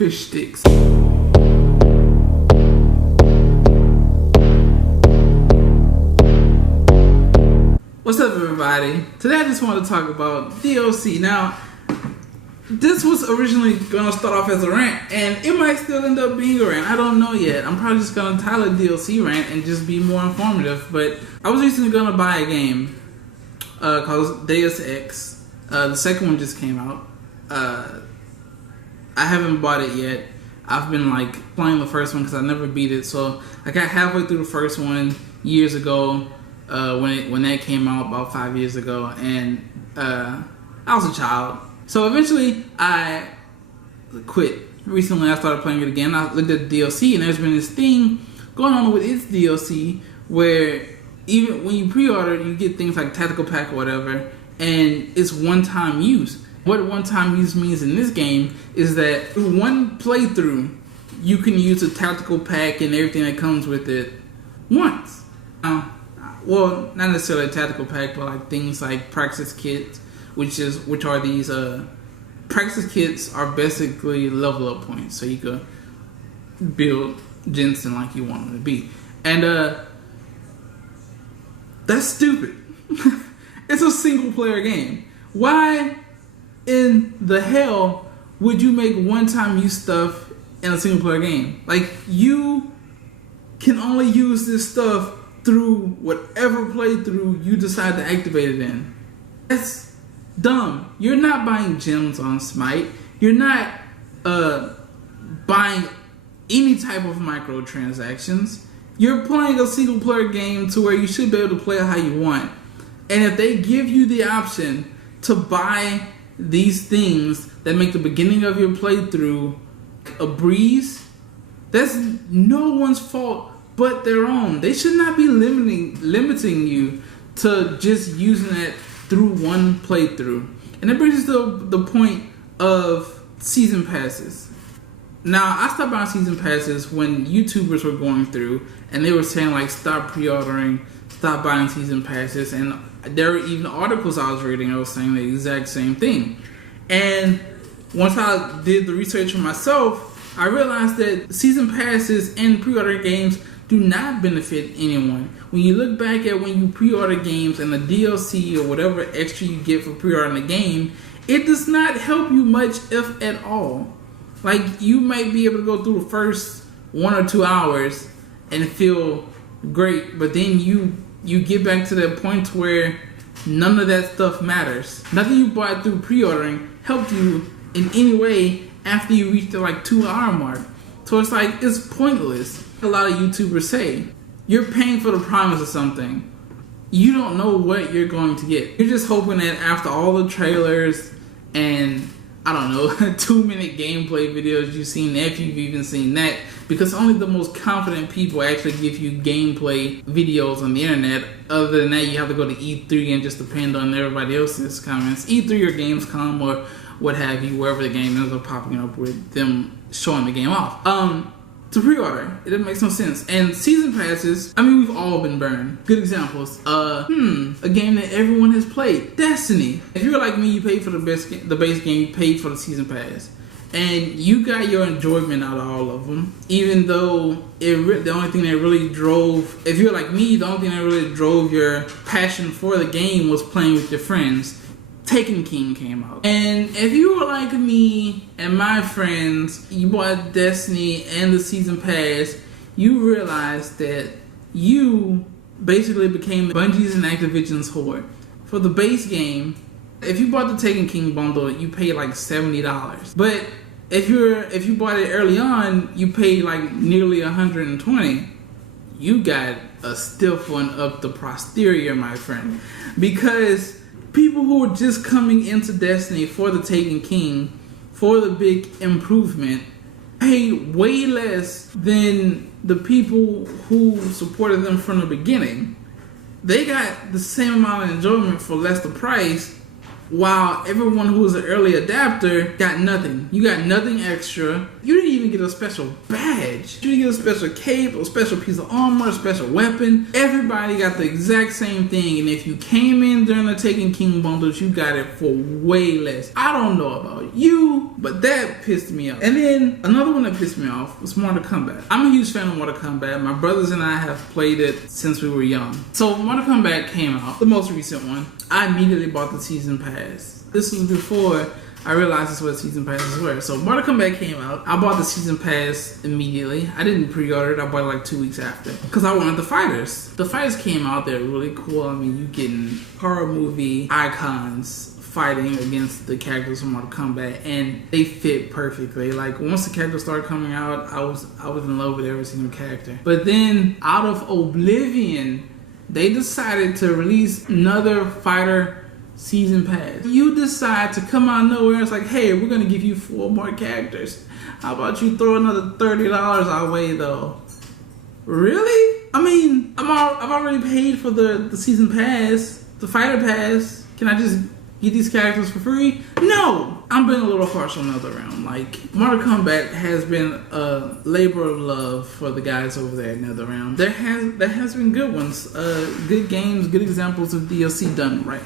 fish sticks. What's up, everybody? Today I just want to talk about DLC. Now, this was originally going to start off as a rant, and it might still end up being a rant. I don't know yet. I'm probably just going to title it DLC rant and just be more informative. But I was recently going to buy a game called Deus Ex. The second one just came out. I haven't bought it yet. I've been playing the first one because I never beat it. So I got halfway through the first one years ago. When that came out about 5 years ago, and I was a child. So eventually I quit. Recently I started playing it again. I looked at the DLC, and there's been this thing going on with its DLC where even when you pre-order, you get things like Tactical Pack or whatever, and it's one-time use. What one-time use means in this game is that through one playthrough, you can use the Tactical Pack and everything that comes with it once. Well, not necessarily a tactical pack, but things like practice kits, which are these practice kits are basically level up points, so you could build Jensen like you want them to be, and that's stupid. It's a single player game. Why in the hell would you make one time use stuff in a single player game? You can only use this stuff through whatever playthrough you decide to activate it in. That's dumb. You're not buying gems on Smite. You're not buying any type of microtransactions. You're playing a single player game to where you should be able to play it how you want. And if they give you the option to buy these things that make the beginning of your playthrough a breeze, that's no one's fault but their own. They should not be limiting you to just using it through one playthrough. And that brings us to the point of season passes. Now, I stopped buying season passes when YouTubers were going through and they were saying stop pre-ordering, stop buying season passes, and there were even articles I was reading that was saying the exact same thing. And once I did the research for myself, I realized that season passes and pre-order games do not benefit anyone. When you look back at when you pre-order games and the DLC or whatever extra you get for pre-ordering a game, it does not help you much, if at all. You might be able to go through the first 1 or 2 hours and feel great, but then you get back to that point where none of that stuff matters. Nothing you bought through pre-ordering helped you in any way after you reach the 2-hour mark. So it's pointless. A lot of YouTubers say, you're paying for the promise of something. You don't know what you're going to get. You're just hoping that after all the trailers and, 2-minute gameplay videos you've seen, if you've even seen that, because only the most confident people actually give you gameplay videos on the internet. Other than that, you have to go to E3 and just depend on everybody else's comments. E3 or Gamescom or what have you, wherever the game ends up popping up with them showing the game off. To pre-order, it doesn't make no sense. And season passes, we've all been burned. Good examples. A game that everyone has played, Destiny. If you're like me, you paid for the base game, you paid for the season pass, and you got your enjoyment out of all of them. Even though the only thing that really drove, if you're like me, the only thing that really drove your passion for the game was playing with your friends. Taken King came out. And if you were like me and my friends, you bought Destiny and the season pass, you realized that you basically became Bungie's and Activision's whore. For the base game, if you bought the Taken King bundle, you paid $70. But if you bought it early on, you paid nearly $120. You got a stiff one up the posterior, my friend. Because people who are just coming into Destiny for the Taken King, for the big improvement, pay way less than the people who supported them from the beginning. They got the same amount of enjoyment for less the price, while everyone who was an early adapter got nothing. You got nothing extra. You didn't even get a special badge. You didn't get a special cape, a special piece of armor, a special weapon. Everybody got the exact same thing, and if you came in during the Taken King bundles, you got it for way less. I don't know about you, But that pissed me off. And then another one that pissed me off was Mortal Kombat. I'm a huge fan of Mortal Kombat. My brothers and I have played it since we were young. So Mortal Kombat came out, the most recent one. I immediately bought the season pass. This was before I realized that's what season passes were. So Mortal Kombat came out. I bought the season pass immediately. I didn't pre-order it. I bought it like 2 weeks after because I wanted the fighters. The fighters came out. They're really cool. I mean, you getting horror movie icons fighting against the characters from Mortal Kombat, and they fit perfectly. Like once the characters started coming out, I was in love with every single character. But then, out of oblivion, they decided to release another fighter season pass. You decide to come out of nowhere. It's like, hey, we're gonna give you 4 more characters. How about you throw another $30 our way, though? Really? I mean, I've already paid for the season pass, the fighter pass. Can I just get these characters for free? No! I'm being a little harsh on NetherRealm. Like, Mortal Kombat has been a labor of love for the guys over there at NetherRealm. There has been good ones, good games, good examples of DLC done right.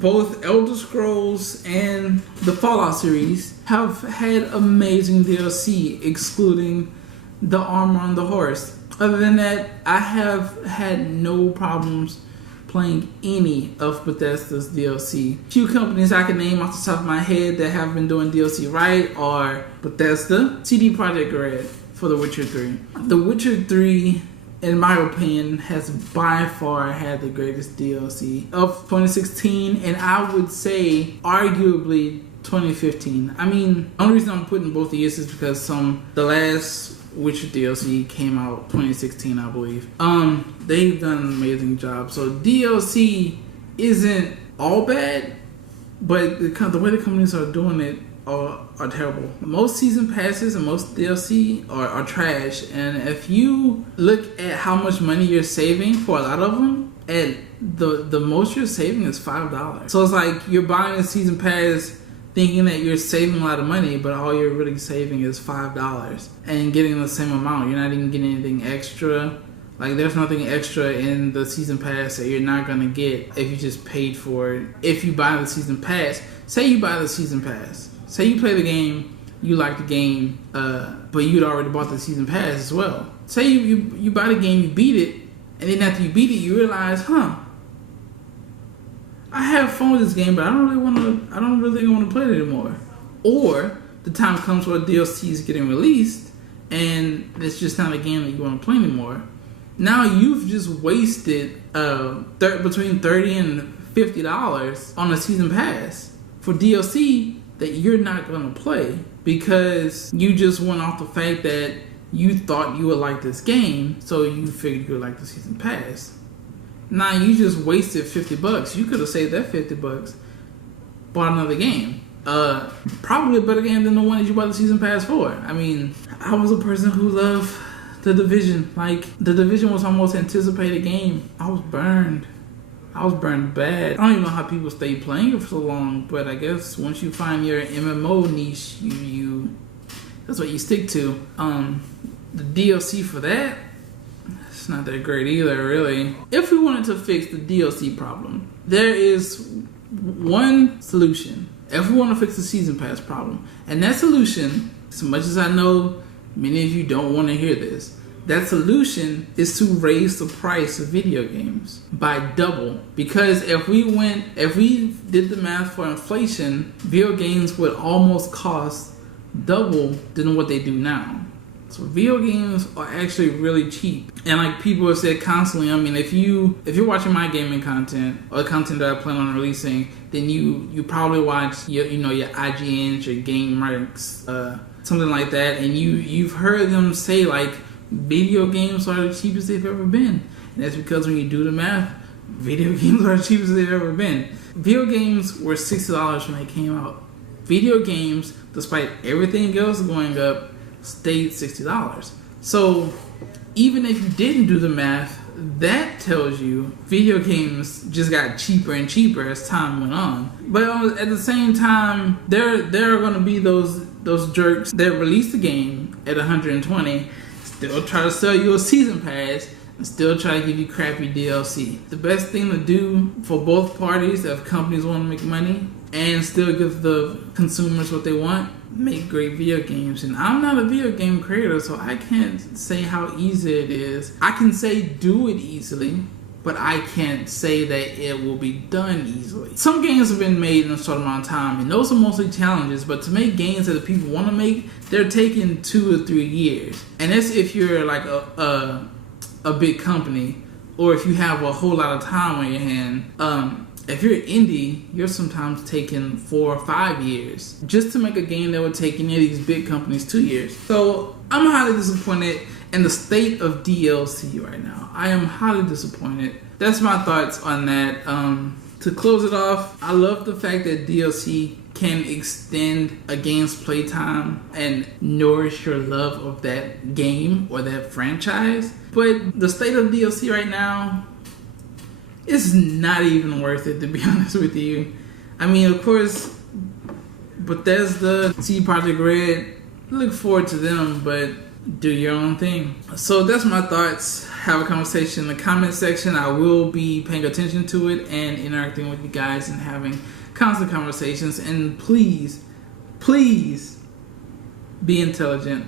Both Elder Scrolls and the Fallout series have had amazing DLC, excluding the armor on the horse. Other than that, I have had no problems playing any of Bethesda's DLC. Few companies I can name off the top of my head that have been doing DLC right are Bethesda, CD Projekt Red for The Witcher 3. The Witcher 3, in my opinion, has by far had the greatest DLC of 2016, and I would say arguably 2015. I mean, the only reason I'm putting both the years is because the last Witcher DLC came out 2016, I believe. They've done an amazing job. So DLC isn't all bad, but the way the companies are doing it are terrible. Most season passes and most DLC are trash. And if you look at how much money you're saving for a lot of them, and the most you're saving is $5. So it's like you're buying a season pass thinking that you're saving a lot of money, but all you're really saving is $5 and getting the same amount. You're not even getting anything extra. Like, there's nothing extra in the season pass that you're not gonna get if you just paid for it. If you buy the season pass, say you buy the season pass, say you play the game, you like the game, but you'd already bought the season pass as well. Say you buy the game, you beat it, and then after you beat it, you realize, I have fun with this game, but I don't really want to play it anymore. Or the time comes where DLC is getting released, and it's just not a game that you want to play anymore. Now you've just wasted between $30 and $50 on a season pass for DLC that you're not going to play because you just went off the fact that you thought you would like this game, so you figured you would like the season pass. Nah, you just wasted $50. You could have saved that $50, bought another game. Probably a better game than the one that you bought the season pass for. I mean, I was a person who loved The Division. Like, The Division was our most anticipated game. I was burned bad. I don't even know how people stay playing it for so long, but I guess once you find your MMO niche, you that's what you stick to. The DLC for that, it's not that great either, really. If we wanted to fix the DLC problem, there is one solution. If we want to fix the season pass problem, and that solution, as much as I know many of you don't want to hear this, that solution is to raise the price of video games by double. Because if we did the math for inflation, video games would almost cost double than what they do now. So video games are actually really cheap. And like people have said constantly, I mean, if you're watching my gaming content or the content that I plan on releasing, then you probably watch your IGNs, your Game Ranks, something like that, and you've heard them say like video games are the cheapest they've ever been. And that's because when you do the math, video games are the cheapest they've ever been. Video games were $60 when they came out. Video games, despite everything else going up, stayed $60. So even if you didn't do the math, that tells you video games just got cheaper and cheaper as time went on. But at the same time, there are going to be those jerks that release the game at $120, still try to sell you a season pass, and still try to give you crappy DLC. The best thing to do for both parties, if companies want to make money, and still give the consumers what they want, make great video games. And I'm not a video game creator, so I can't say how easy it is. I can say do it easily, but I can't say that it will be done easily. Some games have been made in a short amount of time, and those are mostly challenges, but to make games that the people want to make, they're taking 2 or 3 years. And that's if you're like a big company, or if you have a whole lot of time on your hand. If you're indie, you're sometimes taking 4 or 5 years just to make a game that would take any of these big companies 2 years. So I'm highly disappointed in the state of DLC right now. I am highly disappointed. That's my thoughts on that. To close it off, I love the fact that DLC can extend a game's playtime and nourish your love of that game or that franchise. But the state of DLC right now, it's not even worth it, to be honest with you. I mean, of course, Bethesda, CD Projekt Red, look forward to them, but do your own thing. So that's my thoughts. Have a conversation in the comment section. I will be paying attention to it and interacting with you guys and having constant conversations. And please, please be intelligent.